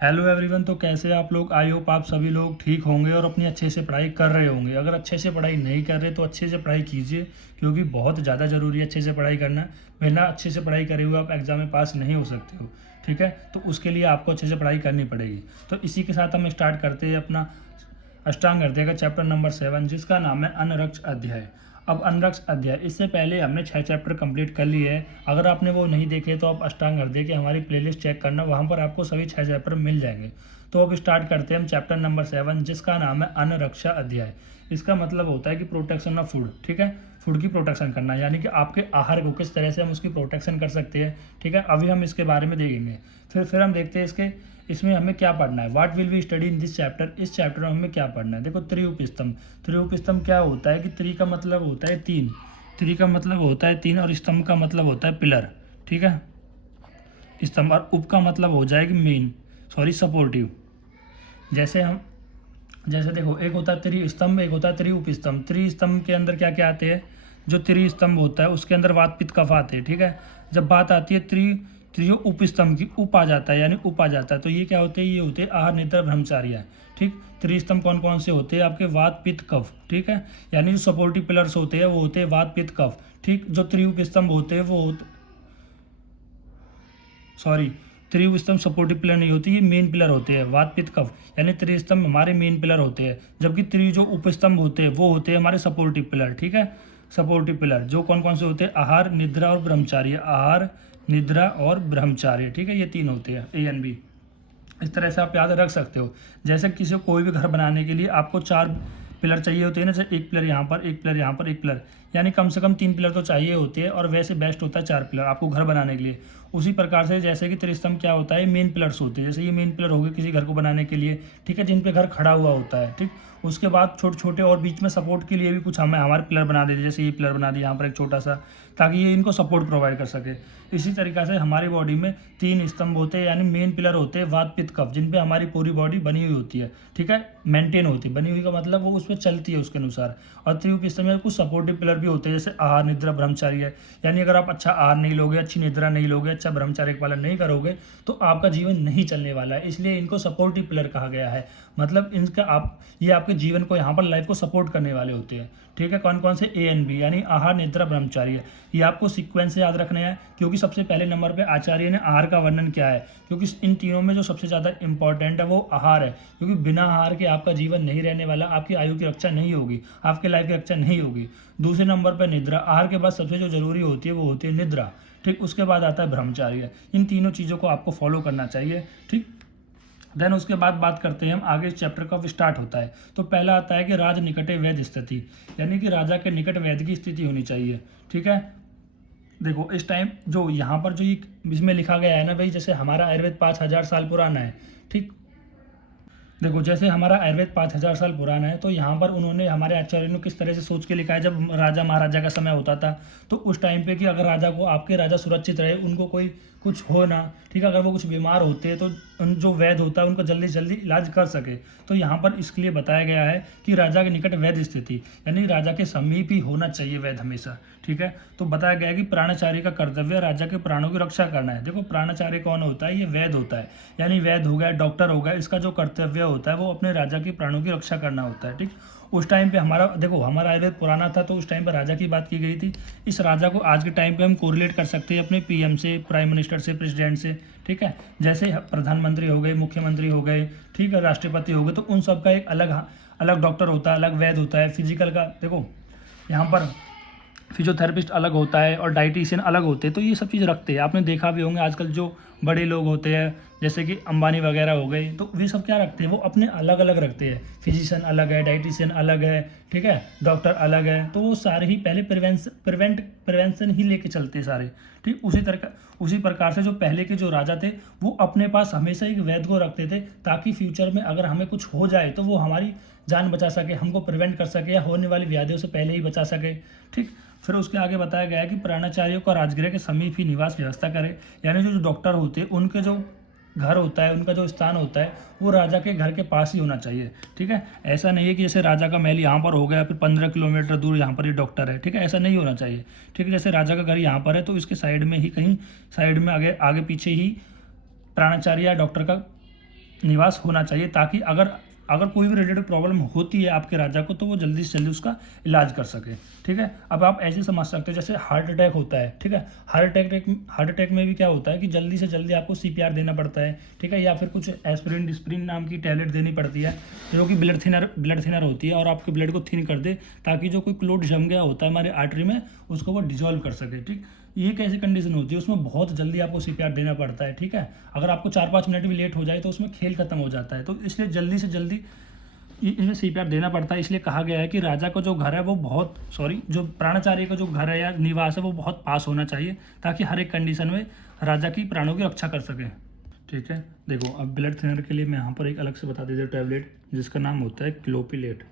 Hello everyone. तो कैसे आप लोग? आई होप आप सभी लोग ठीक होंगे और अपनी अच्छे से पढ़ाई कर रहे होंगे। अगर अच्छे से पढ़ाई नहीं कर रहे तो अच्छे से पढ़ाई कीजिए, क्योंकि बहुत ज़्यादा ज़रूरी है अच्छे से पढ़ाई करना। बिना अच्छे से पढ़ाई करे हुए आप एग्जाम में पास नहीं हो सकते हो, ठीक है। तो उसके लिए आपको अच्छे से पढ़ाई करनी पड़ेगी। तो इसी के साथ हम स्टार्ट करते हैं अपना अष्टांग हृदय का चैप्टर नंबर 7, जिसका नाम है अनरक्ष अध्याय। अब अनरक्ष अध्याय, इससे पहले हमने 6 चैप्टर कंप्लीट कर लिए हैं। अगर आपने वो नहीं देखे तो आप अष्टांग हृदय की हमारी प्लेलिस्ट चेक करना, वहाँ पर आपको सभी 6 चैप्टर मिल जाएंगे। तो अब स्टार्ट करते हैं हम चैप्टर नंबर 7, जिसका नाम है अनरक्षा अध्याय। इसका मतलब होता है कि प्रोटेक्शन ऑफ फूड, ठीक है। फूड की प्रोटेक्शन करना, यानी कि आपके आहार को किस तरह से हम उसकी प्रोटेक्शन कर सकते हैं, ठीक है। अभी हम इसके बारे में देखेंगे। फिर हम देखते हैं इसमें हमें क्या पढ़ना है। What will we study in this chapter. इस चैप्टर में हमें क्या पढ़ना है। देखो, त्रिउपस्तंभ। त्रिउपस्तंभ क्या होता है कि त्रि का मतलब होता है 3, त्रि का मतलब होता है 3 और स्तंभ का मतलब होता है पिलर, ठीक है। स्तंभ और उप का मतलब हो जाएगी मेन, सॉरी सपोर्टिव। जैसे देखो, एक होता है त्रिस्तंभ, एक होता है त्रिउपस्तंभ। त्रिस्तंभ के अंदर क्या क्या आते हैं? जो त्रिस्तंभ होता है उसके अंदर वात पित्त कफ आते हैं, ठीक है। जब बात आती है त्रियो उपस्तंभ की, उप आ जाता है, यानी उप आ जाता है। तो ये क्या होते हैं? ये होते हैं आहार निद्रा ब्रह्मचार्य, ठीक। त्रिस्तंभ कौन कौन से होते हैं? आपके वात पित्त कफ, ठीक है। यानी जो सपोर्टिव पिलर्स होते हैं वो होते हैं वात पित्त कफ, ठीक। जो त्रिउपस्तंभ होते हैं वो त्रिस्तंभ सपोर्टिव पिलर नहीं होती, ये मेन पिलर होते हैं, वात पित्त कफ। यानी त्रिस्तंभ हमारे मेन पिलर होते हैं, जबकि जो उपस्तंभ होते हैं वो होते हैं हमारे सपोर्टिव पिलर, ठीक है। सपोर्टिव पिलर जो कौन कौन से होते हैं? आहार, निद्रा और ब्रह्मचार्य। आहार, निद्रा और ब्रह्मचार्य, ठीक है। ये 3 होते हैं, ए एन बी। इस तरह से आप याद रख सकते हो। जैसे किसी कोई भी घर बनाने के लिए आपको 4 पिलर चाहिए होते हैं ना, जैसे एक पिलर यहाँ पर, एक पिलर यहाँ पर, एक पिलर, यानी कम से कम 3 पिलर तो चाहिए होते हैं। और वैसे बेस्ट होता है 4 पिलर आपको घर बनाने के लिए। उसी प्रकार से जैसे कि त्रिस्तंभ क्या होता है? मेन पिलर्स होते हैं। जैसे ये मेन पिलर हो गए किसी घर को बनाने के लिए, ठीक है, जिन पे घर खड़ा हुआ होता है, ठीक। उसके बाद छोटे छोटे और बीच में सपोर्ट के लिए भी कुछ हमारे पिलर बना देते, जैसे ये पिलर बना दिया यहाँ पर एक छोटा सा, ताकि ये इनको सपोर्ट प्रोवाइड कर सके। इसी तरीक़ा से हमारी बॉडी में 3 स्तंभ होते हैं, यानी मेन पिलर होते हैं वात पित्त कफ, जिन पे हमारी पूरी बॉडी बनी हुई होती है, ठीक है। मेंटेन होती है, बनी हुई का मतलब वो उस पर चलती है उसके अनुसार। और त्रिउपस्तंभ में कुछ सपोर्टिव पिलर भी होते हैं, जैसे आहार, निद्रा, ब्रह्मचार्य। यानी अगर आप अच्छा आहार नहीं लोगे, अच्छी निद्रा नहीं लोगे, अच्छा ब्रह्मचार्य का पालन नहीं करोगे तो आपका जीवन नहीं चलने वाला है। इसलिए इनको सपोर्टिव पिलर कहा गया है। मतलब ये आपके जीवन को, यहाँ पर लाइफ को सपोर्ट करने वाले होते हैं, ठीक है। कौन कौन से? ए एन बी, यानी आहार, निद्रा, ब्रह्मचार्य। ये आपको सीक्वेंस से याद रखना है, क्योंकि सबसे पहले नंबर पे आचार्य ने आहार का वर्णन किया है, क्योंकि इन तीनों में जो सबसे ज़्यादा इंपॉर्टेंट है वो आहार है। क्योंकि बिना आहार के आपका जीवन नहीं रहने वाला, आपकी आयु की रक्षा नहीं होगी, आपके लाइफ की रक्षा नहीं होगी। दूसरे नंबर पर निद्रा। आहार के बाद सबसे जो जरूरी होती है वो होती है निद्रा, ठीक। उसके बाद आता है ब्रह्मचार्य। इन तीनों चीज़ों को आपको फॉलो करना चाहिए, ठीक। देन उसके बाद बात करते हैं हम आगे। इस चैप्टर का स्टार्ट होता है तो पहला आता है कि राज निकटे वैद्य स्थिति, यानी कि राजा के निकट वैद्य की स्थिति होनी चाहिए, ठीक है। देखो, इस टाइम जो यहाँ पर जो इसमें लिखा गया है ना भाई, जैसे हमारा आयुर्वेद 5000 साल पुराना है, ठीक। देखो, जैसे हमारा आयुर्वेद 5000 साल पुराना है, तो यहाँ पर उन्होंने, हमारे आचार्य ने किस तरह से सोच के लिखा है। जब राजा महाराजा का समय होता था तो उस टाइम पे कि अगर राजा को, आपके राजा सुरक्षित रहे, उनको कोई कुछ हो ना, ठीक है, अगर वो कुछ बीमार होते हैं तो जो वैद्य होता है उनका जल्दी से जल्दी इलाज कर सके। तो यहाँ पर इसके लिए बताया गया है कि राजा के निकट वैद्य स्थिति, यानी राजा के समीप ही होना चाहिए वैद्य हमेशा, ठीक है। तो बताया गया है कि प्राणाचार्य का कर्तव्य राजा के प्राणों की रक्षा करना है। देखो, प्राणाचार्य कौन होता है? ये वैद्य होता है, यानी वैद्य हो गया, डॉक्टर हो गया, इसका जो कर्तव्य होता है वो अपने राजा के प्राणों की रक्षा करना होता है, ठीक। उस टाइम पे हमारा आयुर्वेद पुराना था, तो उस टाइम पे राजा की बात की गई थी। इस राजा को आज के टाइम पे हम कोरिलेट कर सकते हैं अपने पीएम से, प्राइम मिनिस्टर से, प्रेसिडेंट से, ठीक है। जैसे प्रधानमंत्री हो गए, मुख्यमंत्री हो गए, ठीक है, राष्ट्रपति हो गए, तो उन सब का एक अलग अलग डॉक्टर होता है, अलग वैद्य होता है। फिजिकल का देखो, यहाँ पर फिजियोथेरेपिस्ट अलग होता है और डाइटिशियन अलग होते हैं। तो ये सब चीज़ रखते हैं। आपने देखा भी होंगे आजकल जो बड़े लोग होते हैं, जैसे कि अंबानी वगैरह हो गए, तो वे सब क्या रखते हैं? वो अपने अलग अलग रखते हैं। फिजिशियन अलग है, डाइटिशियन अलग है, ठीक है, डॉक्टर अलग है। तो वो सारे ही पहले प्रिवेंशन ही लेके चलते हैं सारे, ठीक। उसी प्रकार से जो पहले के जो राजा थे वो अपने पास हमेशा एक वैद्य को रखते थे, ताकि फ्यूचर में अगर हमें कुछ हो जाए तो वो हमारी जान बचा सके, हमको प्रिवेंट कर सके, या होने वाली व्याधियों से पहले ही बचा सके, ठीक। फिर उसके आगे बताया गया है कि प्राणाचार्यों को राजगृह के समीप ही निवास व्यवस्था करे, यानी जो डॉक्टर होते हैं उनके जो घर होता है, उनका जो स्थान होता है वो राजा के घर के पास ही होना चाहिए, ठीक है। ऐसा नहीं है कि जैसे राजा का महल यहाँ पर हो गया, फिर 15 किलोमीटर दूर यहाँ पर ही डॉक्टर है, ठीक है, ऐसा नहीं होना चाहिए, ठीक है। जैसे राजा का घर यहाँ पर है तो इसके साइड में ही, कहीं साइड में आगे आगे पीछे ही प्राणाचार्य या डॉक्टर का निवास होना चाहिए, ताकि अगर अगर कोई भी रिलेटेड प्रॉब्लम होती है आपके राजा को तो वो जल्दी से जल्दी उसका इलाज कर सके। ठीक है, अब आप ऐसे समझ सकते हो जैसे हार्ट अटैक होता है। ठीक है, हार्ट अटैक में भी क्या होता है कि जल्दी से जल्दी आपको सीपीआर देना पड़ता है। ठीक है, या फिर कुछ एस्पिरिन डिस्प्रिन नाम की टैबलेट देनी पड़ती है जो कि ब्लड थिनर होती है और आपके ब्लड को थिन कर दे, ताकि जो कोई क्लोट जम गया होता है हमारे आर्टरी में उसको वो डिजोल्व कर सके। ठीक, ये कैसी कंडीशन होती है, उसमें बहुत जल्दी आपको सीपीआर देना पड़ता है। ठीक है, अगर आपको 4-5 मिनट भी लेट हो जाए तो उसमें खेल खत्म हो जाता है, तो इसलिए जल्दी से जल्दी इसमें सीपीआर देना पड़ता है। इसलिए कहा गया है कि राजा का जो घर है वो बहुत जो प्राणाचार्य का जो घर है या निवास है वो बहुत पास होना चाहिए, ताकि हर एक कंडीशन में राजा की प्राणों की रक्षा कर सके। ठीक है, देखो अब ब्लड थिनर के लिए मैं यहाँ पर एक अलग से बता देता हूँ टैबलेट, जिसका नाम होता है क्लोपिलेट।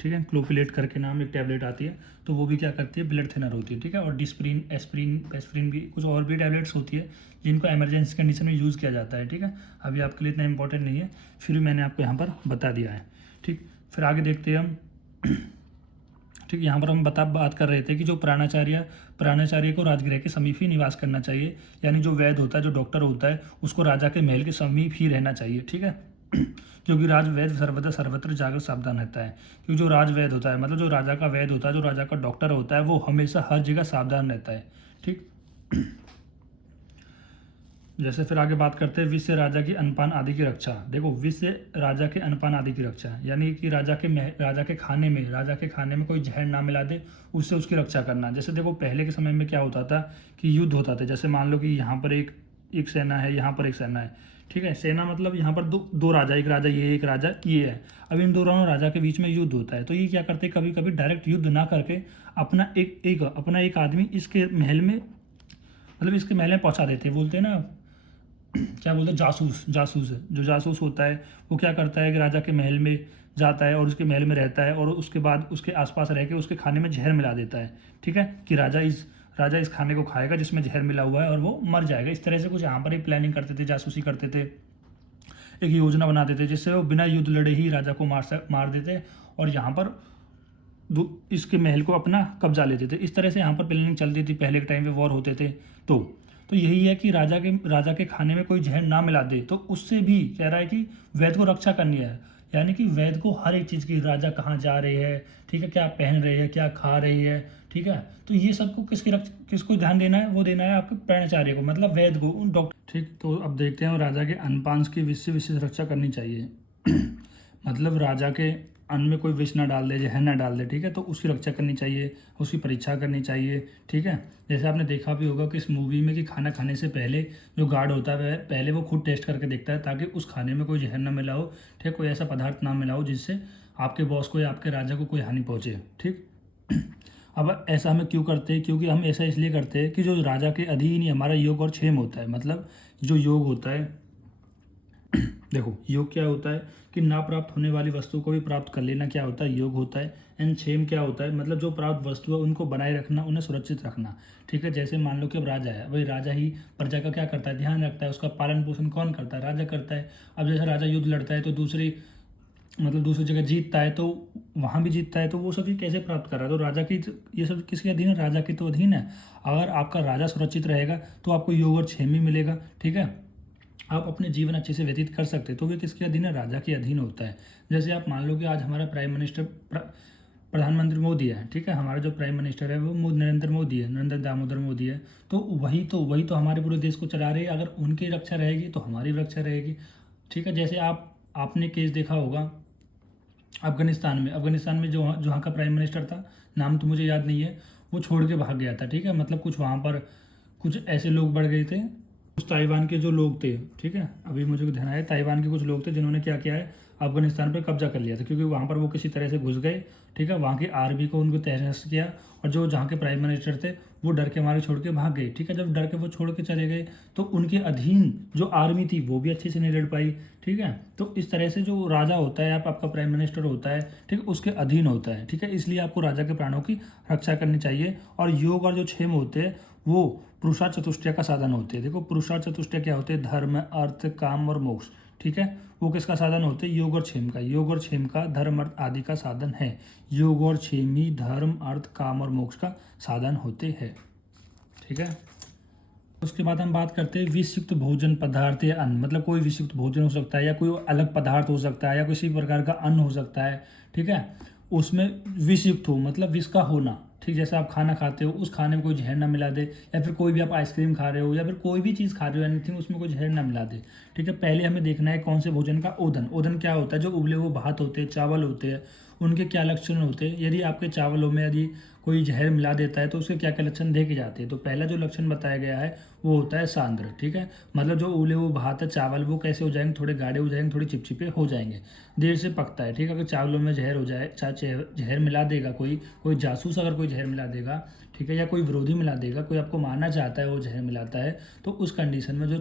ठीक है, क्लोपिलेट करके नाम एक टैबलेट आती है, तो वो भी क्या करती है, ब्लड थिनर होती है। ठीक है, और डिस्प्रिन, एस्प्रिन भी कुछ और भी टैबलेट्स होती है जिनको इमरजेंसी कंडीशन में यूज़ किया जाता है। ठीक है, अभी आपके लिए इतना इंपॉर्टेंट नहीं है, फिर भी मैंने आपको यहाँ पर बता दिया है। ठीक, फिर आगे देखते हैं हम। ठीक, यहाँ पर हम बात कर रहे थे कि जो प्राणाचार्य को राजगृह के समीप ही निवास करना चाहिए, यानी जो वैद्य होता है, जो डॉक्टर होता है, उसको राजा के महल के समीप ही रहना चाहिए। ठीक है, क्योंकि राजवैद्य सर्वदा सर्वत्र जाकर सावधान रहता है। क्योंकि जो राजवैद्य होता है, मतलब जो राजा का वैद्य होता है, जो राजा का डॉक्टर होता है, वो हमेशा हर जगह सावधान रहता है। ठीक, जैसे फिर आगे बात करते हैं विष से राजा की अनपान आदि की रक्षा। देखो, विष से राजा के अनपान आदि की रक्षा, यानी कि राजा के खाने में कोई जहर ना मिला दे, उससे उसकी रक्षा करना। जैसे देखो पहले के समय में क्या होता था कि युद्ध होता था, जैसे मान लो कि यहाँ पर एक सेना है, यहाँ पर एक सेना है। ठीक है, सेना मतलब यहाँ पर दो राजा, एक राजा ये, एक राजा ये है। अब इन दोनों राजा के बीच में युद्ध होता है, तो ये क्या करते हैं, कभी कभी डायरेक्ट युद्ध ना करके अपना एक आदमी इसके महल में, मतलब इसके महल में पहुंचा देते हैं। बोलते हैं ना, क्या बोलते हैं, जासूस है। जो जासूस होता है वो क्या करता है कि राजा के महल में जाता है और उसके महल में रहता है, और उसके बाद उसके आसपास रह के उसके खाने में जहर मिला देता है। ठीक है, कि राजा इस खाने को खाएगा जिसमें जहर मिला हुआ है और वो मर जाएगा। इस तरह से कुछ यहाँ पर ही प्लानिंग करते थे, जासूसी करते थे, एक योजना बनाते थे जिससे वो बिना युद्ध लड़े ही राजा को मार देते और यहाँ पर इसके महल को अपना कब्जा लेते थे। इस तरह से यहाँ पर प्लानिंग चलती थी, पहले के टाइम पे वॉर होते थे। तो यही है कि राजा के खाने में कोई जहर ना मिला दे, तो उससे भी कह रहा है कि वैद्य को रक्षा करनी है। यानी कि वैद्य को हर एक चीज़ की, राजा कहाँ जा रहे हैं, ठीक है, क्या पहन रहे हैं, क्या खा रही है, ठीक है, तो ये सबको किसको ध्यान देना है, वो देना है आपके प्राणाचार्य को, मतलब वैद्य को, उन डॉक्टर। ठीक, तो अब देखते हैं राजा के अन्नपान की विशेष रक्षा करनी चाहिए। मतलब राजा के अन्न में कोई विष ना डाल दे, जहर ना डाल दे। ठीक है, तो उसकी रक्षा करनी चाहिए, उसकी परीक्षा करनी चाहिए। ठीक है, जैसे आपने देखा भी होगा कि इस मूवी में कि खाना खाने से पहले जो गार्ड होता है पहले वो खुद टेस्ट करके देखता है, ताकि उस खाने में कोई जहर ना मिला हो, ठीक है, कोई ऐसा पदार्थ ना मिला हो जिससे आपके बॉस को या आपके राजा को कोई हानि पहुँचे। ठीक, अब ऐसा हमें क्यों करते हैं, क्योंकि हम ऐसा इसलिए करते हैं कि जो राजा के अधीन ही हमारा योग और क्षेम होता है। मतलब जो योग होता है, देखो योग क्या होता है कि ना प्राप्त होने वाली वस्तु को भी प्राप्त कर लेना क्या होता है, योग होता है। एंड क्षेम क्या होता है, मतलब जो प्राप्त वस्तु है उनको बनाए रखना, उन्हें सुरक्षित रखना। ठीक है, जैसे मान लो कि अब राजा है, वही राजा ही प्रजा का क्या करता है, ध्यान रखता है, उसका पालन पोषण कौन करता है, राजा करता है। अब जैसे राजा युद्ध लड़ता है तो दूसरी जगह जीतता है, तो वहाँ भी जीतता है, तो वो सब चीज़ कैसे प्राप्त कर रहा है, तो राजा की, ये सब किसके अधीन है, राजा के तो अधीन है। अगर आपका राजा सुरक्षित रहेगा तो आपको योग और क्षेम ही मिलेगा। ठीक है, आप अपने जीवन अच्छे से व्यतीत कर सकते हैं, तो वे किसके अधीन है, राजा के अधीन होता है। जैसे आप मान लो कि आज हमारा प्राइम मिनिस्टर प्रधानमंत्री मोदी है। ठीक है, हमारा जो प्राइम मिनिस्टर है वो नरेंद्र दामोदर मोदी है। तो वही तो हमारे पूरे देश को चला रहे हैं। अगर उनकी रक्षा रहेगी तो हमारी रक्षा रहेगी। ठीक है, जैसे आपने केस देखा होगा अफगानिस्तान में जो वहाँ का प्राइम मिनिस्टर था, नाम तो मुझे याद नहीं है, वो छोड़ के भाग गया था। ठीक है, मतलब कुछ वहाँ पर कुछ ऐसे लोग बढ़ गए थे, कुछ ताइवान के जो लोग थे। ठीक है, अभी मुझे ध्यान आया, ताइवान के कुछ लोग थे जिन्होंने क्या किया है, अफगानिस्तान पर कब्जा कर लिया था, क्योंकि वहाँ पर वो किसी तरह से घुस गए। ठीक है, वहाँ की आर्मी को उनको तहस किया, और जो जहाँ के प्राइम मिनिस्टर थे वो डर के मारे छोड़ के भाग गए। ठीक है, जब डर के वो छोड़ के चले गए तो उनके अधीन जो आर्मी थी वो भी अच्छे से नहीं लड़ पाई। ठीक है, तो इस तरह से जो राजा होता है, आपका प्राइम मिनिस्टर होता है, ठीक है, उसके अधीन होता है। ठीक है, इसलिए आपको राजा के प्राणों की रक्षा करनी चाहिए। और योग और जो क्षेम होते हैं वो पुरुषार्थ चतुष्टय का साधन होते हैं। देखो पुरुषार्थ चतुष्टय क्या होते हैं, धर्म, अर्थ, काम और मोक्ष। ठीक है, वो किसका साधन होते हैं, योग और क्षेम का। योग और क्षेम का धर्म, अर्थ आदि का साधन है। योग और क्षेम ही धर्म, अर्थ, काम और मोक्ष का साधन होते हैं। ठीक है, उसके बाद हम बात करते हैं विषयुक्त भोजन पदार्थ या अन्न, मतलब कोई विषयुक्त भोजन हो सकता है या कोई अलग पदार्थ हो सकता है या किसी प्रकार का अन्न हो सकता है, ठीक है। उसमें विषयुक्त हो मतलब विष का होना, ठीक, जैसे आप खाना खाते हो उस खाने में कोई जहर ना मिला दे, या फिर कोई भी आप आइसक्रीम खा रहे हो या फिर कोई भी चीज़ खा रहे हो एनीथिंग, उसमें कोई जहर ना मिला दे, ठीक है। पहले हमें देखना है कौन से भोजन का ओदन, ओदन क्या होता है, जो उबले हुए भात होते हैं, चावल होते हैं, उनके क्या लक्षण होते हैं। यदि आपके चावलों में यदि कोई जहर मिला देता है तो उसके क्या क्या लक्षण देखे जाते हैं। तो पहला जो लक्षण बताया गया है वो होता है सांद्र, ठीक है, मतलब जो उबले हुए भात है चावल वो कैसे हो जाएंगे, थोड़े गाढ़े हो जाएंगे, थोड़ी चिपचिपे हो जाएंगे, देर से पकता है, ठीक है। अगर चावलों में जहर हो जाए, जहर मिला देगा कोई जासूस अगर कोई जहर मिला देगा, ठीक है, या कोई विरोधी मिला देगा, कोई आपको मारना चाहता है वो जहर मिलाता है, तो उस कंडीशन में जो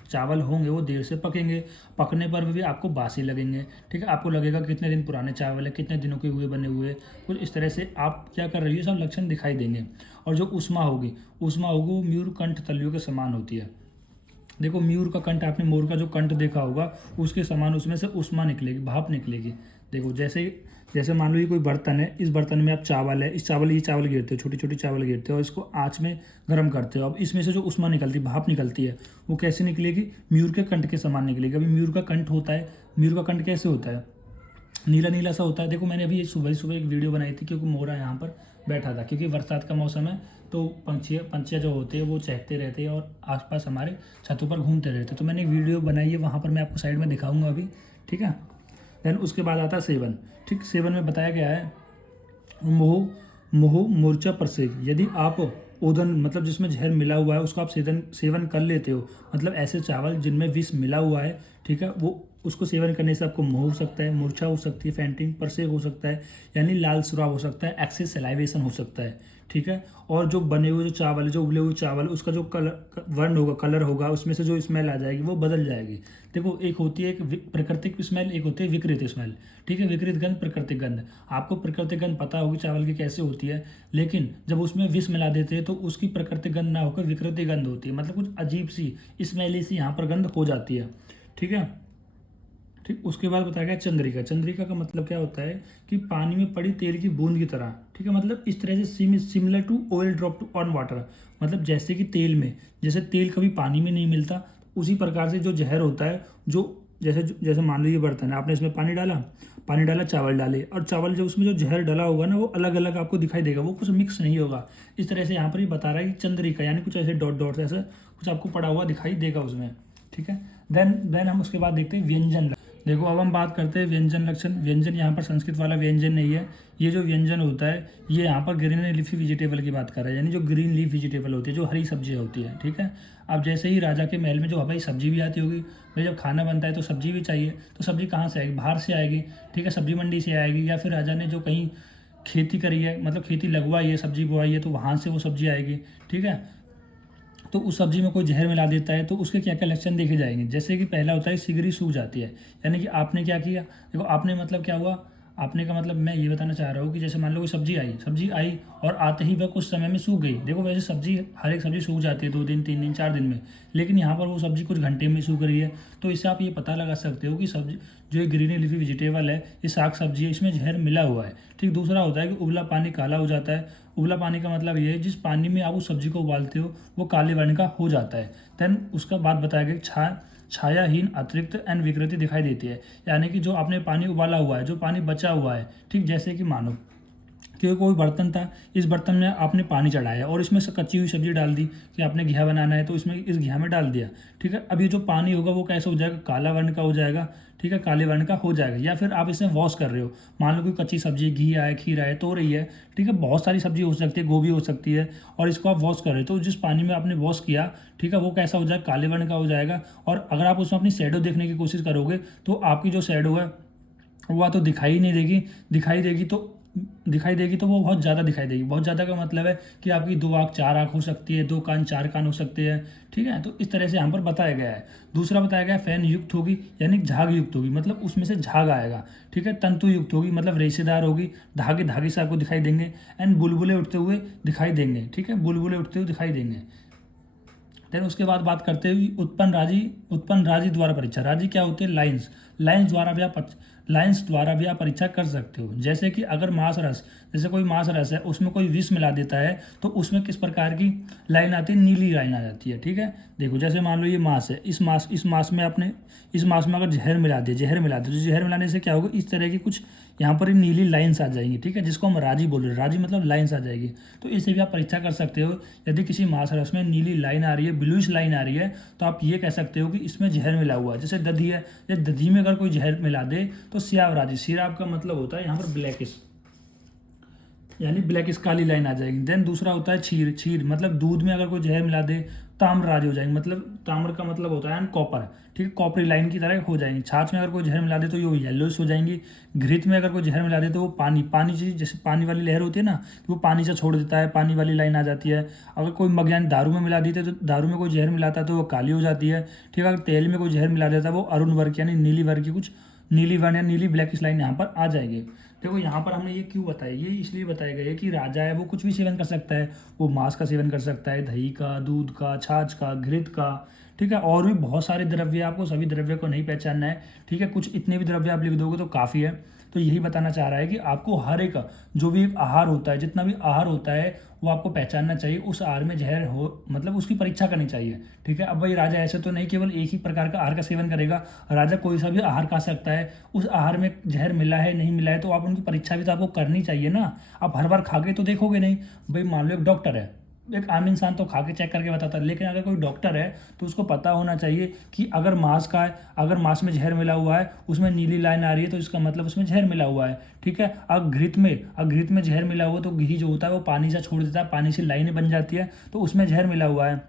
चावल होंगे वो देर से पकेंगे, पकने पर भी आपको बासी लगेंगे, ठीक है। आपको लगेगा कितने दिन पुराने चावल है, कितने दिनों के हुए बने हुए, कुछ इस तरह से आप क्या कर रही है सब लक्षण दिखाई देंगे। और जो उष्मा होगी वो म्यूर कंठ तलियों के समान होती है। देखो म्यूर का कंठ, आपने मोर का जो कंठ देखा होगा उसके समान उसमें से उष्मा निकलेगी, भाप निकलेगी। देखो जैसे मान लो ये कोई बर्तन है, इस बर्तन में आप चावल है, ये चावल गिरते हो, छोटी छोटी चावल गिरते हो और इसको आँच में गर्म करते हो। अब इसमें से जो उष्मा निकलती है, भाप निकलती है, वो कैसे निकलेगी, म्यूर के कंठ के समान निकलेगी। अभी म्यूर का कंठ होता है, म्यूर का कंठ कैसे होता है, नीला नीला सा होता है। देखो मैंने अभी सुबह एक वीडियो बनाई थी क्योंकि मोरा यहाँ पर बैठा था, क्योंकि बरसात का मौसम है तो पंछियाँ जो होते हैं वो चहकते रहते हैं और आसपास हमारे छतों पर घूमते रहते हैं। तो मैंने एक वीडियो बनाई है, वहाँ पर मैं आपको साइड में दिखाऊंगा अभी, ठीक है। देन उसके बाद आता है सेवन, ठीक, सेवन में बताया गया है मोह मूर्छा प्रसेक, यदि आप ओदन मतलब जिसमें जहर मिला हुआ है उसको आप सेवन कर लेते हो, मतलब ऐसे चावल जिनमें विष मिला हुआ है, ठीक है, वो उसको सेवन करने से आपको मोह हो सकता है, मूर्छा हो सकती है, फेंटिंग, परसेक हो सकता है यानी लाल सुराग हो सकता है, एक्सेस सलाइवेशन हो सकता है, ठीक है। और जो बने हुए जो चावल है, जो उबले हुए चावल, उसका जो वर्ण होगा, कलर होगा, उसमें से जो स्मेल आ जाएगी वो बदल जाएगी। देखो एक होती है एक प्राकृतिक स्मेल, एक होती है विकृत स्मेल, ठीक है, विकृत गंध, प्राकृतिक गंध। आपको प्राकृतिक गंध पता होगी चावल की कैसे होती है, लेकिन जब उसमें विष मिला देते हैं तो उसकी प्राकृतिक गंध ना होकर विकृति गंध होती है, मतलब कुछ अजीब सी स्मेली सी यहाँ पर गंध हो जाती है, ठीक है। ठीक, उसके बाद बताया गया चंद्रिका। चंद्रिका का मतलब क्या होता है कि पानी में पड़ी तेल की बूंद की तरह, ठीक है, मतलब इस तरह से similar to oil drop to on water, मतलब जैसे कि तेल में, जैसे तेल कभी पानी में नहीं मिलता, उसी प्रकार से जो जहर होता है, जो जैसे मान लो ये बर्तन है, आपने इसमें पानी डाला, चावल डाले, और चावल जो उसमें जो जहर डाला होगा ना वो अलग अलग आपको दिखाई देगा, वो कुछ मिक्स नहीं होगा। इस तरह से यहाँ पर ही बता रहा है कि चंद्रिका यानी कुछ ऐसे डॉट डॉट ऐसा कुछ आपको पड़ा हुआ दिखाई देगा उसमें, ठीक है। देन हम उसके बाद देखते हैं व्यंजन। देखो अब हम बात करते हैं व्यंजन लक्षण। व्यंजन यहाँ पर संस्कृत वाला व्यंजन नहीं है, ये जो व्यंजन होता है ये यहाँ पर ग्रीन लीफी वेजिटेबल की बात कर रहा है, यानी जो ग्रीन लीफ वेजिटेबल होती है, जो हरी सब्जियाँ होती है, ठीक है। अब जैसे ही राजा के महल में जो भाई सब्जी भी आती होगी, भाई जब खाना बनता है तो सब्जी भी चाहिए, तो सब्जी कहाँ से आएगी, बाहर से आएगी, ठीक है, सब्जी मंडी से आएगी, या फिर राजा ने जो कहीं खेती करी है, मतलब खेती लगवाई है, सब्जी बोआई है, तो वहाँ से वो सब्जी आएगी, ठीक है। तो उस सब्जी में कोई जहर मिला देता है तो उसके क्या क्या लक्षण देखे जाएंगे। जैसे कि पहला होता है सिगरी सूख जाती है, यानी कि आपने क्या किया, देखो आपने मतलब क्या हुआ, आपने का मतलब मैं ये बताना चाह रहा हूँ कि जैसे मान लो कोई सब्जी आई और आते ही वह कुछ समय में सूख गई। देखो वैसे सब्जी, हर एक सब्जी सूख जाती है 2 दिन 3 दिन 4 दिन में, लेकिन यहाँ पर वो सब्जी कुछ घंटे में सूख रही है, तो इससे आप ये पता लगा सकते हो कि सब्जी जो ये ग्रीन लीफी वेजिटेबल है, ये साग सब्जी है, इसमें जहर मिला हुआ है, ठीक। दूसरा होता है कि उबला पानी काला हो जाता है। उबला पानी का मतलब ये है जिस पानी में आप उस सब्जी को उबालते हो वो काले वर्ण का हो जाता है। देन उसका बाद बताया गया छायाहीन, अतिरिक्त एंड विकृति दिखाई देती है, यानी कि जो आपने पानी उबाला हुआ है, जो पानी बचा हुआ है, ठीक, जैसे कि मानो कि कोई बर्तन था, इस बर्तन में आपने पानी चढ़ाया और इसमें से कच्ची हुई सब्जी डाल दी कि आपने घिया बनाना है, तो इसमें इस घिया में डाल दिया, ठीक है। अब ये जो पानी होगा वो कैसे हो जाएगा, काला वर्ण का हो जाएगा, ठीक है, काले वर्ण का हो जाएगा। या फिर आप इसे वॉश कर रहे हो, मान लो कोई कच्ची सब्जी, घी है, खीरा है, तोरई है, ठीक है, बहुत सारी सब्जी हो सकती है, गोभी हो सकती है, और इसको आप वॉश कर रहे हो, तो जिस पानी में आपने वॉश किया, ठीक है, वो कैसा हो जाएगा, काले वर्ण का हो जाएगा। और अगर आप उसमें अपनी शैडो देखने की कोशिश करोगे तो आपकी जो शैडो है वह तो दिखाई नहीं देगी, दिखाई देगी तो वो बहुत ज़्यादा दिखाई देगी। बहुत ज़्यादा का मतलब है कि आपकी 2 आँख 4 आँख हो सकती है, 2 कान 4 कान हो सकते हैं, ठीक है। तो इस तरह से यहाँ पर बताया गया है। दूसरा बताया गया फैन युक्त होगी, यानी झाग युक्त होगी, मतलब उसमें से झाग आएगा, ठीक है। तंतु युक्त होगी, मतलब रेशेदार होगी, धागे धागे से आपको दिखाई देंगे। एंड बुलबुले उठते हुए दिखाई देंगे, ठीक है, बुलबुले उठते हुए दिखाई देंगे। देन उसके बाद बात करते हुए उत्पन्न राजी द्वारा परीक्षा। राजी क्या होते हैं, लाइन्स, लाइंस द्वारा भी आप परीक्षा कर सकते हो। जैसे कि अगर मांस रस, जैसे कोई मांस रस है उसमें कोई विष मिला देता है तो उसमें किस प्रकार की लाइन आती है, नीली लाइन आ जाती है। ठीक है, देखो जैसे मान लो ये मांस है, इस मांस में अगर जहर मिला दे तो जहर मिलाने से क्या होगा, इस तरह की कुछ यहाँ पर नीली लाइंस आ जाएंगी। ठीक है, जिसको हम राजी बोल रहे हैं, राजी मतलब लाइंस आ जाएगी। तो इससे भी आप परीक्षा कर सकते हो। यदि किसी मांस रस में नीली लाइन आ रही है, ब्लूइश लाइन आ रही है, तो आप ये कह सकते हो कि इसमें जहर मिला हुआ है। जैसे दधी है, या दधी में अगर कोई जहर मिला दे तो स्याव राजी, सिराब का मतलब होता है यहाँ पर ब्लैकिश, यानी ब्लैकिश काली लाइन आ जाएगी। देन दूसरा होता है छीर मतलब दूध में अगर कोई जहर मिला दे ताम्र राजी हो जाएंगे, मतलब ताम्र का मतलब होता है कॉपर। ठीक है, कॉपरी लाइन की तरह हो जाएंगी। छाछ में अगर कोई जहर मिला दे तो ये येलोइश हो जाएंगी। घृत में अगर कोई जहर मिला दे तो वो पानी जैसे पानी वाली लहर होती है ना, वो पानी से छोड़ देता है, पानी वाली लाइन आ जाती है। अगर कोई मज्ञान दारू में मिला देते तो दारू में कोई जहर मिलाता है तो वो काली हो जाती है। ठीक है, अगर तेल में कोई जहर मिला देता है वो अरुण वर्ग यानी नीली वर्ग की कुछ नीली वर्ण या नीली ब्लैकिश लाइन यहाँ पर आ जाएगी। देखो यहाँ पर हमने ये क्यों बताया, ये इसलिए बताया गया है कि राजा है वो कुछ भी सेवन कर सकता है। वो मांस का सेवन कर सकता है, दही का, दूध का, छाछ का, घृत का। ठीक है, और भी बहुत सारे द्रव्य, आपको सभी द्रव्य को नहीं पहचानना है। ठीक है, कुछ इतने भी द्रव्य आप लिख दोगे तो काफ़ी है। तो यही बताना चाह रहा है कि आपको हर एक जो भी एक आहार होता है, जितना भी आहार होता है वो आपको पहचानना चाहिए। उस आहार में जहर हो मतलब उसकी परीक्षा करनी चाहिए। ठीक है, अब भाई राजा ऐसे तो नहीं केवल एक ही प्रकार का आहार का सेवन करेगा, राजा कोई सा भी आहार खा सकता है। उस आहार में जहर मिला है नहीं मिला है तो आप उनकी परीक्षा भी तो आपको करनी चाहिए ना। आप हर बार खा के तो देखोगे नहीं। भाई मान लो एक डॉक्टर है, एक आम इंसान तो खा के चेक करके बताता है, लेकिन अगर कोई डॉक्टर है तो उसको पता होना चाहिए कि अगर मांस में जहर मिला हुआ है, उसमें नीली लाइन आ रही है तो इसका मतलब उसमें जहर मिला हुआ है। ठीक है, अगर घृत में जहर मिला हुआ तो घी जो होता है वो पानी से छोड़ देता है, पानी से लाइनें बन जाती है तो उसमें जहर मिला हुआ है।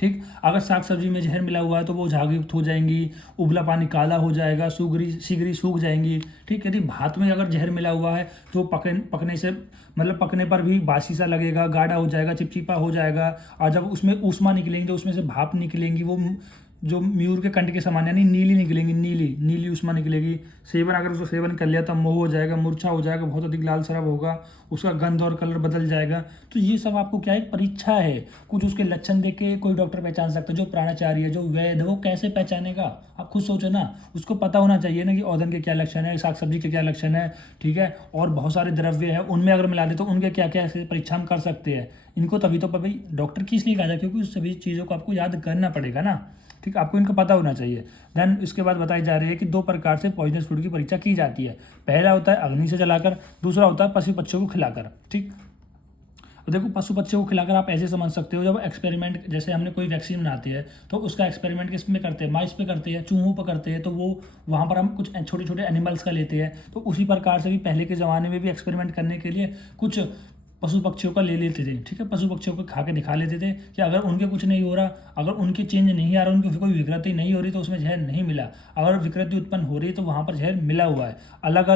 ठीक, अगर साग सब्जी में जहर मिला हुआ है तो वो झागयुक्त हो जाएंगी, उबला पानी काला हो जाएगा, सिगरी सूख जाएंगी। ठीक, यदि भात में अगर जहर मिला हुआ है तो पकने पर भी बासी सा लगेगा, गाढ़ा हो जाएगा, चिपचिपा हो जाएगा। और जब उसमें ऊष्मा निकलेंगी तो उसमें से भाप निकलेंगी, वो जो मयूर के कंठ के समान यानी नीली निकलेंगी, नीली ऊष्मा निकलेगी। अगर उसको सेवन कर लिया तब मोह हो जाएगा, मूर्छा हो जाएगा, बहुत अधिक लाल शराब होगा, उसका गंध और कलर बदल जाएगा। तो ये सब आपको क्या एक परीक्षा है, कुछ उसके लक्षण देख के कोई डॉक्टर पहचान सकता है। जो प्राणाचार्य है, जो वैद्य है, वो कैसे पहचानेगा, आप खुद सोचो ना। उसको पता होना चाहिए ना कि औधन के क्या लक्षण है, साग सब्जी के क्या लक्षण है। ठीक है, और बहुत सारे द्रव्य है, उनमें अगर मिला दे तो उनके क्या क्या परीक्षा हम कर सकते हैं इनको। तभी तो भाई डॉक्टर की इसलिए कहा जाए क्योंकि उस सभी चीज़ों को आपको याद करना पड़ेगा ना। ठीक, आपको इनको पता होना चाहिए। देन इसके बाद बताई जा रही है कि 2 प्रकार से पॉइजनस फूड की परीक्षा की जाती है। पहला होता है अग्नि से जलाकर, दूसरा होता है पशु पक्षियों को खिलाकर। ठीक, देखो पशु पक्षियों को खिलाकर आप ऐसे समझ सकते हो, जब एक्सपेरिमेंट जैसे हमने कोई वैक्सीन बनाती है तो उसका एक्सपेरिमेंट किस में करते हैं, माइस पे करते हैं, चूहों पर करते हैं, तो वो वहाँ पर हम कुछ छोटे छोटे एनिमल्स का लेते हैं। तो उसी प्रकार से भी पहले के ज़माने में भी एक्सपेरिमेंट करने के लिए कुछ पशु पक्षियों का ले लेते थे। ठीक है, पशु पक्षियों को खा के दिखा लेते थे कि अगर उनके कुछ नहीं हो रहा, अगर उनके चेंज नहीं आ रहा, उनकी कोई विकृति नहीं हो रही तो उसमें जहर नहीं मिला। अगर विकृति उत्पन्न हो रही है तो वहाँ पर जहर मिला हुआ है। अलग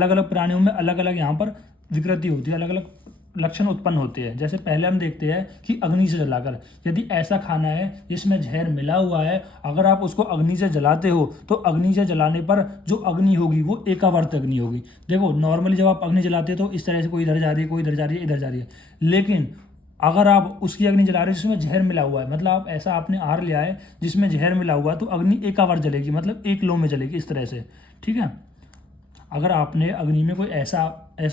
अलग प्राणियों में अलग अलग यहाँ पर विकृति होती है, अलग अलग लक्षण उत्पन्न होते हैं। जैसे पहले हम देखते हैं कि अग्नि से जलाकर, यदि ऐसा खाना है जिसमें जहर मिला हुआ है, अगर आप उसको अग्नि से जलाते हो तो अग्नि से जलाने पर जो अग्नि होगी वो एकावर्त अग्नि होगी। देखो नॉर्मली जब आप अग्नि जलाते हो तो इस तरह से कोई इधर जा रही है, कोई इधर जा रही है, इधर जा रही है। लेकिन अगर आप उसकी अग्नि जला रहे हो जिसमें जहर मिला हुआ है, मतलब आप ऐसा आपने आहार लिया है जिसमें जहर मिला हुआ है, तो अग्नि एकावर्त जलेगी, मतलब एक लो में जलेगी इस तरह से। ठीक है, अगर आपने अग्नि में कोई ऐसा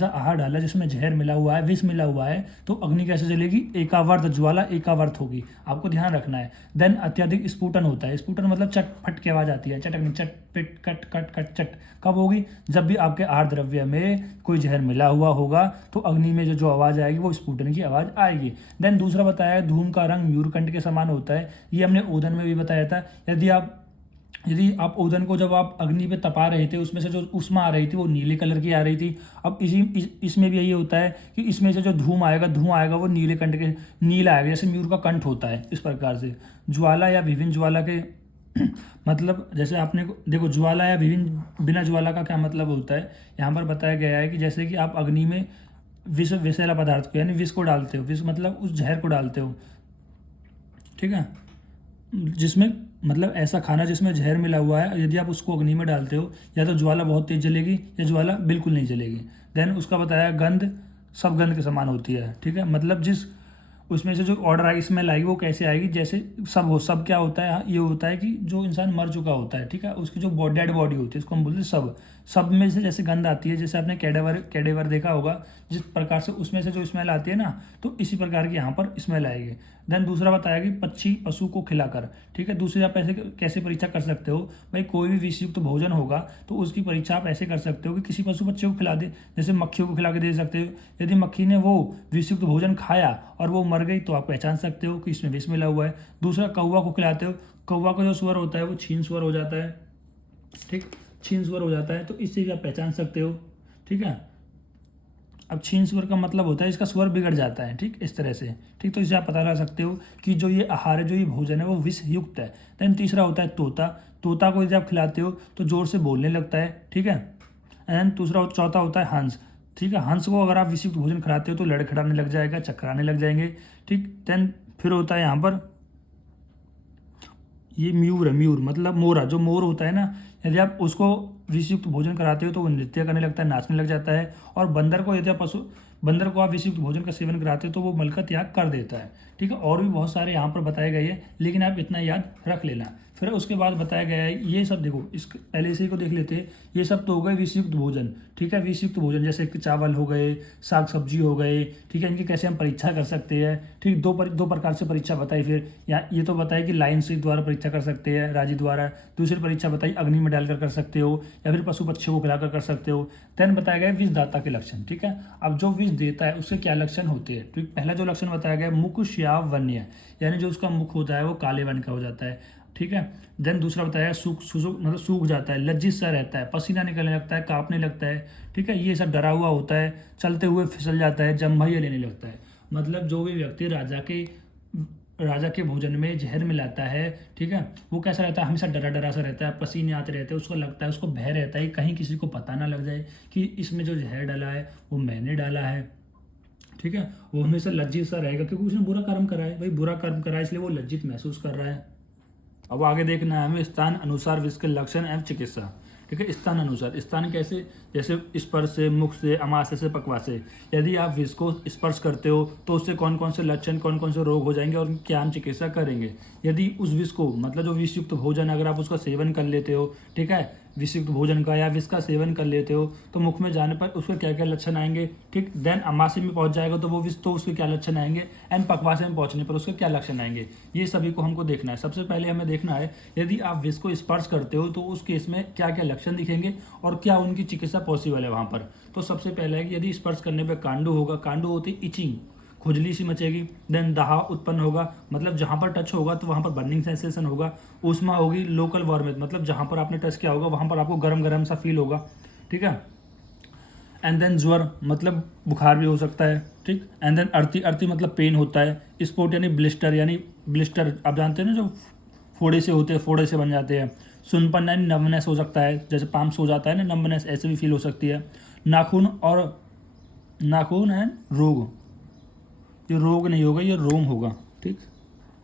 आहार डाला जिसमें जहर मिला हुआ है, विष मिला हुआ है, तो अग्नि कैसे जलेगी, एकावर्त, ज्वाला एकावर्त होगी। आपको ध्यान रखना है। देन अत्यधिक स्फुटन होता है। स्फुटन मतलब चट फट की आवाज़ आती है, चटक चट पिट कट कट कट चट। कब होगी, जब भी आपके आहार द्रव्य में कोई जहर मिला हुआ होगा तो अग्नि में जो आवाज़ आएगी वो स्फुटन की आवाज़ आएगी। देन दूसरा बताया धूम का रंग मयूरकंठ के समान होता है। ये हमने ओदन में भी बताया था। यदि आप ओदन को जब आप अग्नि पे तपा रहे थे उसमें से जो ऊष्मा आ रही थी वो नीले कलर की आ रही थी। अब इसमें भी यही होता है कि इसमें से जो धुआं आएगा वो नीले कंठ के नीला आएगा, जैसे मयूर का कंठ होता है इस प्रकार से। ज्वाला या विभिन्न ज्वाला के मतलब जैसे आपने देखो ज्वाला या विभिन्न बिना ज्वाला का क्या मतलब होता है, यहाँ पर बताया गया है कि जैसे कि आप अग्नि में विषैला पदार्थ को यानी विष को डालते हो, विष मतलब उस जहर को डालते हो। ठीक है, जिसमें मतलब ऐसा खाना जिसमें जहर मिला हुआ है, यदि आप उसको अग्नि में डालते हो या तो ज्वाला बहुत तेज जलेगी या ज्वाला बिल्कुल नहीं जलेगी। देन उसका बताया गंध सब गंध के समान होती है। ठीक है, मतलब उसमें से जो ऑर्डर आएगी, स्मेल आएगी, वो कैसे आएगी, जैसे सब क्या होता है, ये होता है कि जो इंसान मर चुका होता है, ठीक है, उसकी जो डेड बॉडी होती है, इसको हम बोलते हैं सब में से जैसे गंध आती है, जैसे आपने कैडेवर देखा होगा, जिस प्रकार से उसमें से जो स्मेल आती है ना, तो इसी प्रकार की यहाँ पर स्मेल आएगी। देन दूसरा बताया कि पशु को खिलाकर, ठीक है। दूसरी आप ऐसे कैसे परीक्षा कर सकते हो भाई, कोई भी विषयुक्त भोजन होगा तो उसकी परीक्षा आप ऐसे कर सकते हो कि किसी पशु बच्चे को खिला दे, जैसे मक्खियों को खिला के दे सकते हो। यदि मक्खी ने वो विषयुक्त भोजन खाया और वो मर गई तो आप पहचान सकते हो कि इसमें विष मिला हुआ है। दूसरा, कौवा को खिलाते हो, कौवा का जो स्वर होता है वो छीन स्वर हो जाता है, ठीक, छीन स्वर हो जाता है, तो इससे भी आप पहचान सकते हो, ठीक है। अब छीन स्वर का मतलब होता है इसका स्वर बिगड़ जाता है, ठीक, इस तरह से, ठीक। तो इससे आप पता लगा सकते हो कि जो ये आहार है, जो ये भोजन है, वो विष युक्त है। देन तीसरा होता है तोता को यदि आप खिलाते हो तो जोर से बोलने लगता है, ठीक है। एंड चौथा होता है हंस, ठीक है। हंस को अगर आप विषयुक्त भोजन खिलाते हो तो लड़खड़ाने लग जाएगा, चक्कराने लग जाएंगे, ठीक। देन फिर होता है यहाँ पर ये म्यूर है, म्यूर मतलब मोरा, जो मोर होता है ना, यदि आप उसको विषयुक्त भोजन कराते हो तो वो नृत्य करने लगता है, नाचने लग जाता है। और बंदर को आप विषयुक्त भोजन का सेवन कराते हो तो वो मल का त्याग कर देता है, ठीक है। और भी बहुत सारे यहाँ पर बताए गए हैं, लेकिन आप इतना याद रख लेना। फिर उसके बाद बताया गया है, ये सब देखो, इस पहले इसी को देख लेते हैं। ये सब तो हो गए विषयुक्त भोजन, ठीक है। विषयुक्त भोजन जैसे कि चावल हो गए, साग सब्जी हो गए, ठीक है। इनकी कैसे हम परीक्षा कर सकते हैं, ठीक। दो प्रकार से परीक्षा बताई। फिर यहाँ ये तो बताया कि लाइन से द्वारा परीक्षा कर सकते हैं, राजी द्वारा। दूसरी परीक्षा बताई अग्नि में डालकर कर सकते हो, या फिर पशु पक्षियों को खिलाकर कर सकते हो। देन बताया गया विषदाता के लक्षण, ठीक है। अब जो विष देता है उसके क्या लक्षण होते हैं, ठीक। पहला जो लक्षण बताया गया मुख श्याव वन्य, यानी जो उसका मुख होता है वो काले वर्ण का हो जाता है, ठीक है। देन दूसरा बताया मतलब सूख जाता है, लज्जित सा रहता है, पसीना निकलने लगता है, कांपने लगता है, ठीक है। ये सब डरा हुआ होता है, चलते हुए फिसल जाता है, जम्भैया लेने लगता है। मतलब जो भी व्यक्ति राजा के भोजन में जहर मिलाता है, ठीक है, वो कैसा रहता है, हमेशा डरा डरा सा रहता है, पसीने आते रहते हैं, उसको लगता है, उसको भय रहता है कहीं किसी को पता ना लग जाए कि इसमें जो जहर डाला है वो मैंने डाला है, ठीक है। वो हमेशा लज्जित सा रहेगा क्योंकि उसने बुरा कर्म करा है, भाई बुरा कर्म करा है इसलिए वो लज्जित महसूस कर रहा है। अब आगे देखना है हमें स्थान अनुसार विष के लक्षण एवं चिकित्सा, ठीक है। स्थान अनुसार, स्थान कैसे, जैसे स्पर्श से, मुख से, अमाशय से, पक्वा से। यदि आप विष को स्पर्श करते हो तो उससे कौन कौन से लक्षण, कौन कौन से रोग हो जाएंगे और क्या हम चिकित्सा करेंगे। यदि उस विष को, मतलब जो विषयुक्त भोजन अगर आप उसका सेवन कर लेते हो, ठीक है, विषयुक्त भोजन का या विष का सेवन कर लेते हो तो मुख में जाने पर उसके क्या क्या लक्षण आएंगे, ठीक। देन अमाशय में पहुंच जाएगा तो वो विष, तो उसके क्या लक्षण आएंगे, एंड पक्वाशय में पहुंचने पर उसके क्या लक्षण आएंगे, ये सभी को हमको देखना है। सबसे पहले हमें देखना है यदि आप विष को स्पर्श करते हो तो उस केस में क्या क्या लक्षण दिखेंगे और क्या उनकी चिकित्सा पॉसिबल है वहाँ पर। तो सबसे पहले है कि यदि स्पर्श करने पर कांडू होगा, कांडू होती इचिंग, खुजली सी मचेगी। देन दाह उत्पन्न होगा, मतलब जहाँ पर टच होगा तो वहाँ पर बर्निंग सेंसेशन होगा। ऊष्मा होगी, लोकल वार्मिथ, मतलब जहाँ पर आपने टच किया होगा वहाँ पर आपको गरम गरम सा फील होगा, ठीक है। एंड देन ज्वर, मतलब बुखार भी हो सकता है, ठीक। एंड देन अर्थी मतलब पेन होता है। स्पॉट यानी ब्लिस्टर आप जानते हैं ना, जो फोड़े से होते हैं, फोड़े से बन जाते हैं। सुनपन यानी नम्बनेस हो सकता है, जैसे पाम्स हो जाता है ना, नम्बनेस ऐसे भी फील हो सकती है। नाखून एंड रोग, ये रोग नहीं होगा, ये रोम होगा, ठीक।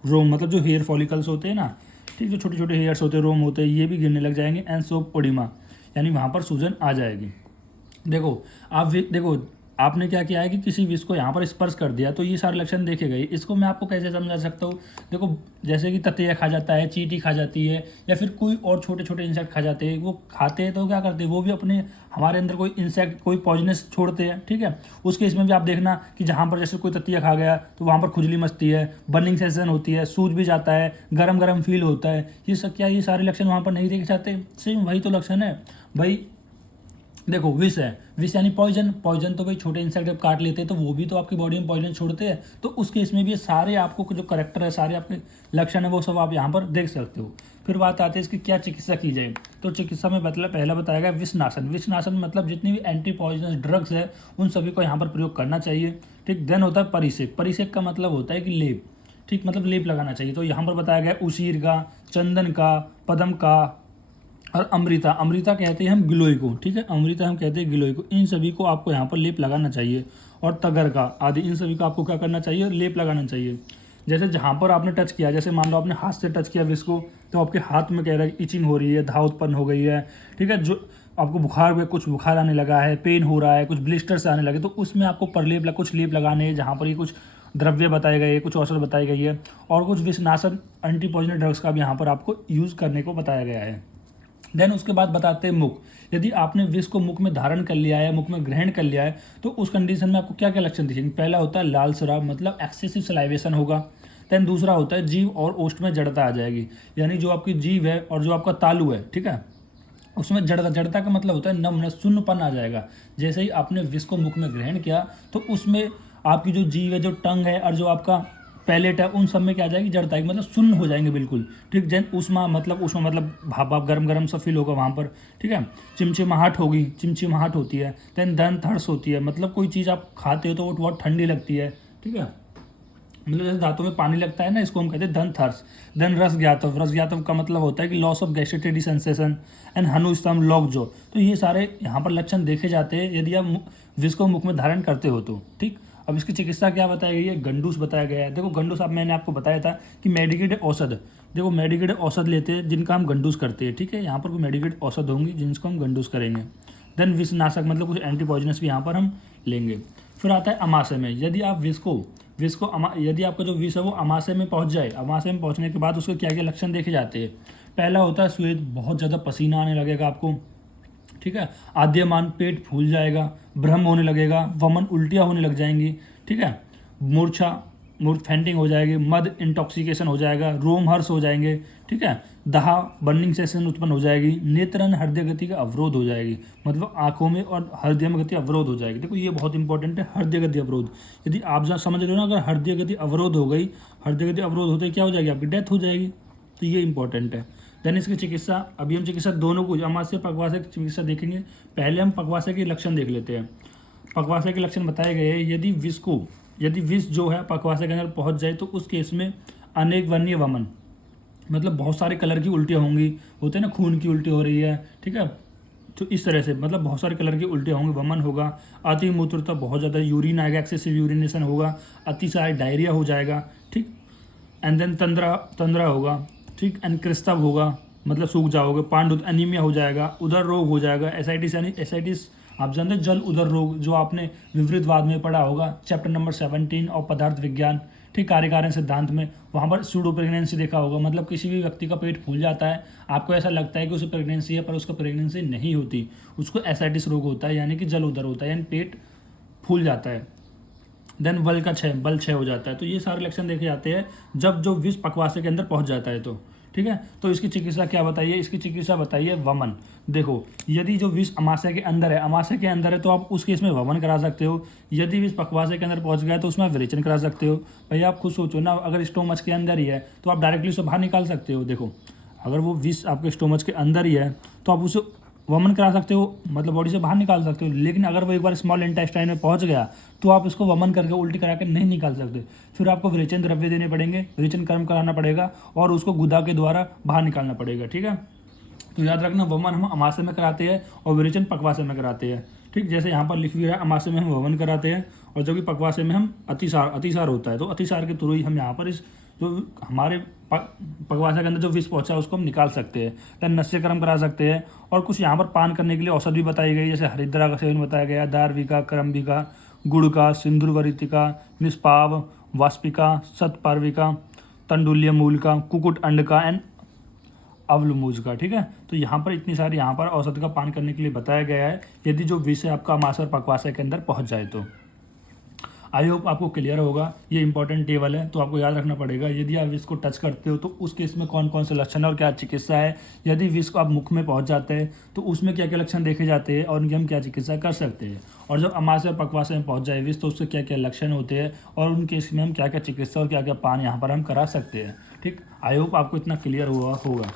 रोम मतलब जो हेयर फॉलिकल्स होते हैं ना, ठीक, जो छोटे छोटे हेयर्स होते हैं, रोम होते हैं, ये भी गिरने लग जाएंगे। एंड सोप ओडिमा, यानी वहाँ पर सूजन आ जाएगी। देखो आपने क्या किया है कि किसी विष को यहाँ पर स्पर्श कर दिया तो ये सारे लक्षण देखे गए। इसको मैं आपको कैसे समझा सकता हूँ, देखो जैसे कि ततैया खा जाता है, चींटी खा जाती है, या फिर कोई और छोटे छोटे इंसेक्ट खा जाते हैं। वो खाते हैं तो क्या करते हैं, वो भी अपने हमारे अंदर कोई इंसेक्ट, कोई पॉइजनस छोड़ते हैं, ठीक है। उसके इसमें भी आप देखना कि जहाँ पर जैसे कोई ततैया खा गया तो वहाँ पर खुजली मचती है, बर्निंग सेंसेशन होती है, सूज भी जाता है, गरम गरम फील होता है। ये सब क्या, ये सारे लक्षण वहाँ पर नहीं देखे जाते। सेम वही तो लक्षण है भाई। देखो विष है, विष यानी पॉइजन तो भाई छोटे इंसेक्ट जब काट लेते हैं तो वो भी तो आपकी बॉडी में पॉइजन छोड़ते हैं। तो उस केस में भी ये सारे आपको जो करेक्टर है, सारे आपके लक्षण है, वो सब आप यहाँ पर देख सकते हो। फिर बात आती है इसकी क्या चिकित्सा की जाए। तो चिकित्सा में मतलब पहला बताया गया विषनाशन। विषनाशन मतलब जितनी भी एंटी पॉइजनस ड्रग्स है उन सभी को यहाँ पर प्रयोग करना चाहिए, ठीक। देन होता है परिसेक। परिसेक का मतलब होता है कि लेप, ठीक, मतलब लेप लगाना चाहिए। तो यहाँ पर बताया गया उसीर का, चंदन का, पदम का और अमृता कहते हैं हम गिलोय को, ठीक है, अमृता हम कहते हैं गिलोय को। इन सभी को आपको यहाँ पर लेप लगाना चाहिए। और तगर का आदि, इन सभी को आपको क्या करना चाहिए, लेप लगाना चाहिए। जैसे जहाँ पर आपने टच किया, जैसे मान लो आपने हाथ से टच किया विष को, तो आपके हाथ में कह रहा है इचिंग हो रही है, धाव उत्पन्न हो गई है, ठीक है। जो आपको कुछ बुखार आने लगा है, पेन हो रहा है, कुछ ब्लिस्टर से आने लगे, तो उसमें आपको कुछ लेप लगाने हैं जहाँ पर ये कुछ द्रव्य बताए गए, कुछ औषध बताई गई है और कुछ विषनाशक एंटी पॉइजन ड्रग्स का भी यहाँ पर आपको यूज़ करने को बताया गया है। देन उसके बाद बताते हैं मुख। यदि आपने विष को मुख में धारण कर लिया है, मुख में ग्रहण कर लिया है, तो उस कंडीशन में आपको क्या क्या लक्षण दिखेंगे। पहला होता है लाल स्राव, मतलब एक्सेसिव सलाइवेशन होगा। देन दूसरा होता है जीभ और ओष्ठ में जड़ता आ जाएगी, यानी जो आपकी जीभ है और जो आपका तालू है, ठीक है, उसमें जड़ता का मतलब होता है नमनस, शून्यपन आ जाएगा। जैसे ही आपने विष को मुख में ग्रहण किया तो उसमें आपकी जो जीभ है, जो टंग है और जो आपका पैलेट है, उन सब में क्या आ जाएगी, जड़ता आएगी, मतलब शून्य हो जाएंगे बिल्कुल। ठीक, जैन उष्मा मतलब भाप भाप गरम गरम सा फील होगा वहाँ पर। ठीक है, चिमचिमाहट होगी, चिमचिमाहट होती है। देन दंत हर्ष होती है, मतलब कोई चीज़ आप खाते हो तो वो बहुत ठंडी लगती है। ठीक है, मतलब जैसे दांतों में पानी लगता है ना, इसको हम कहते हैं दंत हर्ष। देन रस ज्ञातव, रस ज्ञातव का मतलब होता है कि loss of gustatory sensation and हनुस्तंभ लॉक जो। तो ये सारे यहाँ पर लक्षण देखे जाते हैं यदि आप विष को मुख में धारण करते हो तो। ठीक, अब इसकी चिकित्सा क्या बताई गई है, गंडूस बताया गया है। देखो गंडूस, अब मैंने आपको बताया था कि मेडिकेटेड औषध, देखो मेडिकेटेड औषध लेते हैं जिनका हम गंडूस करते हैं। ठीक है, यहाँ पर कोई मेडिकेटेड औषध होंगी जिनको हम गंडूस करेंगे। देन विषनाशक, मतलब कुछ एंटी पॉइजनस भी यहाँ पर हम लेंगे। फिर आता है अमाशय में। यदि आप यदि आपका जो विष है वो अमाशय में पहुँच जाए, अमाशय में पहुँचने के बाद उसके क्या क्या लक्षण देखे जाते हैं। पहला होता है श्वेत, बहुत ज़्यादा पसीना आने लगेगा आपको। ठीक है, आद्यमान, पेट फूल जाएगा, भ्रम होने लगेगा, वमन, उल्टियाँ होने लग जाएंगी। ठीक है, मूर्छा, फेंटिंग हो जाएगी, मद इंटॉक्सिकेशन हो जाएगा, रोमहर्ष हो जाएंगे। ठीक है, दहा, बर्निंग सेंसेशन उत्पन्न हो जाएगी, नेत्रन हृदय गति का अवरोध हो जाएगी, मतलब आंखों में और हृदय में गति अवरोध हो जाएगी। देखो ये बहुत इंपॉर्टेंट है, हृदय गति अवरोध। यदि आप जहाँ समझ रहे हो ना, अगर हृदय गति अवरोध हो गई, हृदय गति अवरोध होते क्या हो जाएगी, आपकी डेथ हो जाएगी। तो ये इंपॉर्टेंट है। देन इसकी चिकित्सा, अभी हम चिकित्सा दोनों को, अमाशय पकवाशय की चिकित्सा देखेंगे। पहले हम पकवाशय के लक्षण देख लेते हैं। पकवाशय के लक्षण बताए गए हैं। यदि विष जो है पकवाशय के अंदर पहुंच जाए तो उस केस में अनेक वर्णीय वमन, मतलब बहुत सारे कलर की उल्टियाँ होंगी, होते हैं ना, खून की उल्टी हो रही है। ठीक है, तो इस तरह से मतलब बहुत सारे कलर की उल्टियाँ होंगी, वमन होगा, अति मूत्रता, बहुत ज़्यादा यूरिन आएगा, एक्सेसिव यूरिनेशन होगा, अतिशय डायरिया हो जाएगा। ठीक, एंड देन तंद्रा होगा। ठीक, एंड क्रिस्तव होगा, मतलब सूख जाओगे, पांडुत, एनीमिया हो जाएगा, उदर रोग हो जाएगा, एसाइटिस, यानी एसाइटिस आप जानते हैं, जल उदर रोग, जो आपने विपरीतवाद में पढ़ा होगा, चैप्टर नंबर 17 और पदार्थ विज्ञान। ठीक, कार्यकारण सिद्धांत में, वहाँ पर सूडो प्रेगनेंसी देखा होगा, मतलब किसी भी व्यक्ति का पेट फूल जाता है, आपको ऐसा लगता है कि उसे प्रेगनेंसी है पर उसका प्रेगनेंसी नहीं होती, उसको एसाइटिस रोग होता है, यानी कि जल उदर होता है, यानी पेट फूल जाता है। देन बल क्षय हो जाता है। तो ये सारे लक्षण देखे जाते हैं जब जो विष पकवाशय के अंदर पहुंच जाता है तो। ठीक है, तो इसकी चिकित्सा क्या बताइए, इसकी चिकित्सा बताइए वमन। देखो यदि जो विष अमाशय के अंदर है तो आप उस केस में वमन करा सकते हो। यदि विष पकवाशय के अंदर पहुंच गया तो उसमें विरेचन करा सकते हो। भाई आप खुद सोचो ना, अगर स्टोमच के अंदर ही है तो आप डायरेक्टली उसे बाहर निकाल सकते हो। देखो अगर वो विष आपके स्टोमच के अंदर ही है तो आप उसे वमन करा सकते हो, मतलब बॉडी से बाहर निकाल सकते हो। लेकिन अगर वो एक बार स्मॉल इंटेस्टाइन में पहुंच गया तो आप इसको वमन करके उल्टी करा के नहीं निकाल सकते, फिर आपको विरेचन द्रव्य देने पड़ेंगे, विरेचन कर्म कराना पड़ेगा और उसको गुदा के द्वारा बाहर निकालना पड़ेगा। ठीक है, तो याद रखना, वमन हम अमाशय में कराते हैं और विरेचन पकवाशय में कराते हैं। ठीक, जैसे यहाँ पर लिख भी रहा है, अमाशय में हम वमन कराते हैं और जबकि पकवाशय में हम अतिसार होता है। तो अतिसार के थ्रू ही हम यहाँ पर इस जो हमारे पकवाशय के अंदर जो विष पहुंचा है उसको हम निकाल सकते हैं। देन नस्य कर्म करा सकते हैं और कुछ यहाँ पर पान करने के लिए औषध भी बताई गई, जैसे हरिद्रा का सेवन बताया गया, दारविका, करम्बिका, गुड़ का, सिंदूरवरितिका, निष्पाव, वाष्पिका, सतपार्विका, तंडुल्य मूल का, कुकुट अंड का एंड अवलुमूज का। ठीक है, तो यहाँ पर इतनी सारी यहाँ पर औषध का पान करने के लिए बताया गया है यदि जो विष है आपका अमाशय और पकवाशय के अंदर पहुँच जाए तो। आई होप आपको क्लियर होगा, ये इंपॉर्टेंट टेबल है तो आपको याद रखना पड़ेगा। यदि आप विष को टच करते हो तो उस केस में कौन कौन से लक्षण है और क्या चिकित्सा है। यदि विष को आप मुख में पहुंच जाते हैं तो उसमें क्या क्या लक्षण देखे जाते हैं और उनकी हम क्या चिकित्सा कर सकते हैं। और जब अमाशय और पकवाशय में पहुंच जाए विष तो उससे क्या क्या लक्षण होते हैं और उन केस में हम क्या क्या चिकित्सा और क्या क्या पान यहाँ पर हम करा सकते हैं। ठीक, आई होप आपको इतना क्लियर हुआ होगा।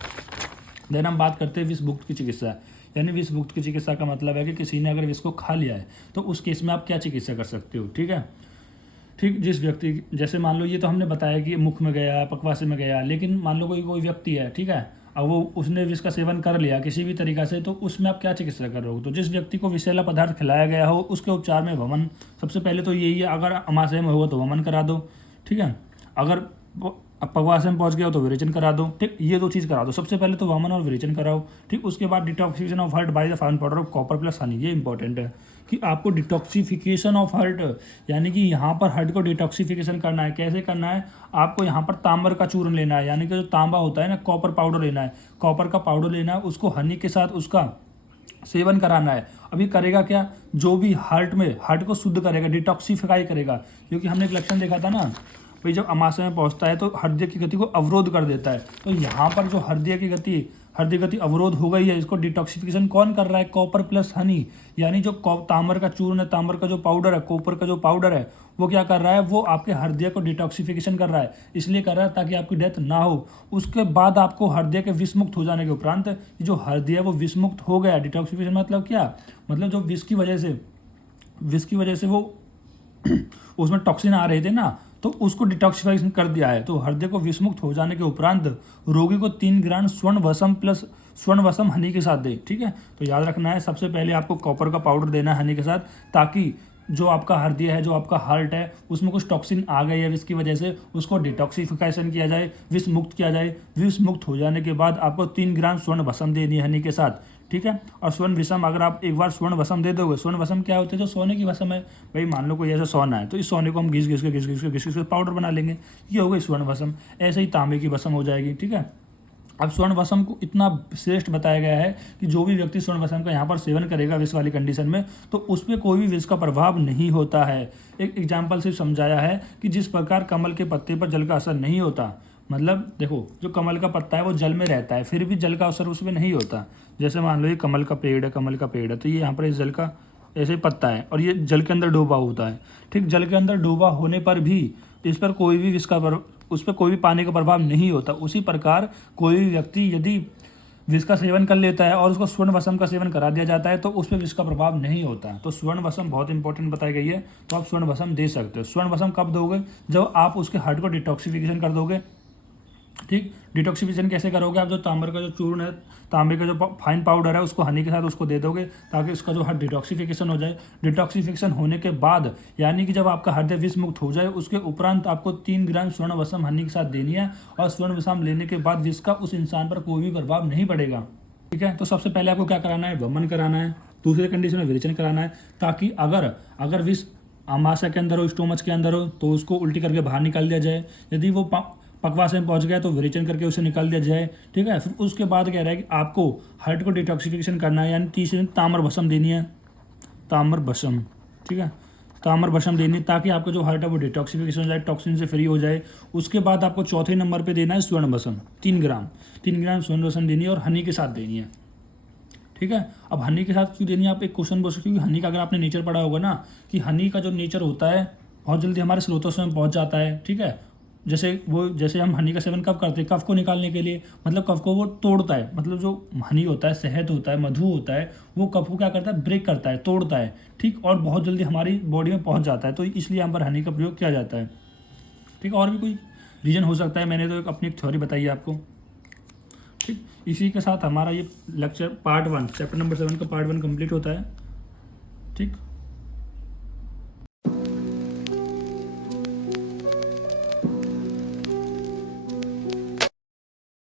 देन हम बात करते हैं विष मुक्त की चिकित्सा। यानी विष मुक्त की चिकित्सा का मतलब है कि किसी ने अगर विष को खा लिया है तो उस केस में आप क्या चिकित्सा कर सकते हो। ठीक है, ठीक, जिस व्यक्ति, जैसे मान लो ये तो हमने बताया कि मुख में गया, पकवाशय में गया, लेकिन मान लो कोई व्यक्ति है, ठीक है, अब वो उसने विष का सेवन कर लिया किसी भी तरीका से, तो उसमें आप क्या चिकित्सा कर रहे हो। तो जिस व्यक्ति को विषैला पदार्थ खिलाया गया हो उसके उपचार में वमन, सबसे पहले तो यही है, अगर अमाशय में होगा तो वमन करा दो। ठीक है, अगर अब पकवास में पहुंच गया हो तो विरेचन करा दो, ठीक, ये दो चीज़ करा दो। सबसे पहले तो वमन और विरेचन कराओ, ठीक। उसके बाद detoxification of heart by the fine powder of copper plus Honey. ये इंपॉर्टेंट है कि आपको डिटॉक्सिफिकेशन ऑफ हार्ट, यानी कि यहाँ पर हार्ट को डिटॉक्सिफिकेशन करना है। कैसे करना है, आपको यहाँ पर तांबर का चूर्ण लेना है, यानी कि जो तांबा होता है ना, कॉपर पाउडर लेना है, कॉपर का पाउडर लेना है, उसको हनी के साथ उसका सेवन कराना है। अभी करेगा क्या, जो भी हार्ट को शुद्ध करेगा, डिटॉक्सिफाई करेगा। क्योंकि हमने एक लक्षण देखा था ना भाई, जब अमाशय में पहुंचता है तो हृदय की गति को अवरोध कर देता है। तो यहाँ पर जो हृदय गति अवरोध हो गई है, इसको डिटॉक्सिफिकेशन कौन कर रहा है, कॉपर प्लस हनी। यानी जो तांबर का चूर्ण है, तांबर का जो पाउडर है, कॉपर का जो पाउडर है, वो क्या कर रहा है, वो आपके हृदय को डिटॉक्सिफिकेशन कर रहा है। इसलिए कर रहा है ताकि आपकी डेथ ना हो। उसके बाद आपको हृदय के विषमुक्त हो जाने के उपरांत जो हृदय है वो विषमुक्त हो गया। डिटॉक्सिफिकेशन मतलब क्या, मतलब जो विष की वजह से वो उसमें टॉक्सिन आ रहे थे ना, तो उसको डिटॉक्सिफिकेशन कर दिया है। तो हृदय को विषमुक्त हो जाने के उपरांत रोगी को 3 ग्राम स्वर्ण वसम हनी के साथ दे, ठीक है। तो याद रखना है, सबसे पहले आपको कॉपर का पाउडर देना है हनी के साथ, ताकि जो आपका हृदय है, जो आपका हार्ट है, उसमें कुछ टॉक्सिन आ गई है विष की वजह से, उसको डिटॉक्सिफिकेशन किया जाए, विष मुक्त किया जाए। विष मुक्त हो जाने के बाद आपको 3 ग्राम स्वर्ण भस्म देनी है हनी के साथ, ठीक है। और स्वर्ण विषम, अगर आप एक बार स्वर्ण भस्म दे दोगे, स्वर्ण भस्म क्या होता है, जो सोने की भस्म है भाई, मान लो कोई ऐसा सोना है तो इस सोने को हम घिस के पाउडर बना लेंगे, ये हो गई स्वर्ण भस्म। ऐसे ही तांबे की भस्म हो जाएगी, ठीक है। अब स्वर्ण भस्म को इतना श्रेष्ठ बताया गया है कि जो भी व्यक्ति स्वर्ण भस्म का यहाँ पर सेवन करेगा विष वाली कंडीशन में, तो उस पर कोई भी विष का प्रभाव नहीं होता है। एक एग्जाम्पल से समझाया है कि जिस प्रकार कमल के पत्ते पर जल का असर नहीं होता, मतलब देखो जो कमल का पत्ता है वो जल में रहता है, फिर भी जल का असर उसमें नहीं होता। जैसे मान लो ये कमल का पेड़ है, तो ये यहाँ पर इस जल का ऐसे पत्ता है और ये जल के अंदर डूबा होता है, ठीक। जल के अंदर डूबा होने पर भी इस पर कोई भी उस पर कोई भी पानी का प्रभाव नहीं होता। उसी प्रकार कोई भी व्यक्ति यदि विष का सेवन कर लेता है और उसको स्वर्ण भस्म का सेवन करा दिया जाता है तो उस पर विष का प्रभाव नहीं होता। तो स्वर्ण भस्म बहुत इंपॉर्टेंट बताई गई है, तो आप स्वर्ण भस्म दे सकते हो। स्वर्ण भस्म कब दोगे, जब आप उसके हार्ट को डिटॉक्सिफिकेशन कर दोगे, ठीक। डिटॉक्सिफिकेशन कैसे करोगे, आप जो तांबर का जो चूर्ण है, तांबे का जो फाइन पाउडर है, उसको हनी के साथ उसको दे दोगे ताकि उसका जो डिटॉक्सिफिकेशन हो जाए। डिटॉक्सिफिकेशन होने के बाद, यानी कि जब आपका हृदय विष मुक्त हो जाए, उसके उपरांत आपको 3 ग्राम स्वर्ण भस्म हनी के साथ देनी है। और स्वर्ण भस्म लेने के बाद विष का उस इंसान पर कोई भी प्रभाव नहीं पड़ेगा, ठीक है। तो सबसे पहले आपको क्या कराना है, वमन कराना है। दूसरे कंडीशन में विरेचन कराना है, ताकि अगर विष आमाशय के अंदर हो, स्टोमच के अंदर हो, तो उसको उल्टी करके बाहर निकाल दिया जाए। यदि वो पकवास में पहुंच गया तो विरेचन करके उसे निकाल दिया जाए, ठीक है। फिर उसके बाद कह रहा है कि आपको हार्ट को डिटॉक्सिफिकेशन करना है, यानी तीसरे दिन ताम्र भस्म देनी है, ताम्र भस्म, ठीक है। ताम्र भस्म देनी है ताकि आपका जो हार्ट है वो डिटॉक्सिफिकेशन हो जाए, टॉक्सिन से फ्री हो जाए। उसके बाद आपको चौथे नंबर पे देना है स्वर्ण भस्म, 3 ग्राम स्वर्ण भस्म देनी है और हनी के साथ देनी है, ठीक है। अब हनी के साथ क्यों देनी है, आप एक क्वेश्चन बोल सकते हो कि हनी का अगर आपने नेचर पढ़ा होगा ना, कि हनी का जो नेचर होता है बहुत जल्दी हमारे स्रोतों में पहुंच जाता है, ठीक है। जैसे हम हनी का सेवन कब करते हैं, कफ को निकालने के लिए, मतलब कफ को वो तोड़ता है, मतलब जो हनी होता है, शहद होता है, मधु होता है, वो कफ को क्या करता है, ब्रेक करता है, तोड़ता है, ठीक। और बहुत जल्दी हमारी बॉडी में पहुंच जाता है, तो इसलिए यहाँ पर हनी का प्रयोग किया जाता है, ठीक। और भी कोई रीजन हो सकता है, मैंने तो अपनी एक थ्योरी बताई है आपको, ठीक। इसी के साथ हमारा ये लेक्चर पार्ट 1 चैप्टर नंबर 7 का पार्ट 1 कंप्लीट होता है, ठीक।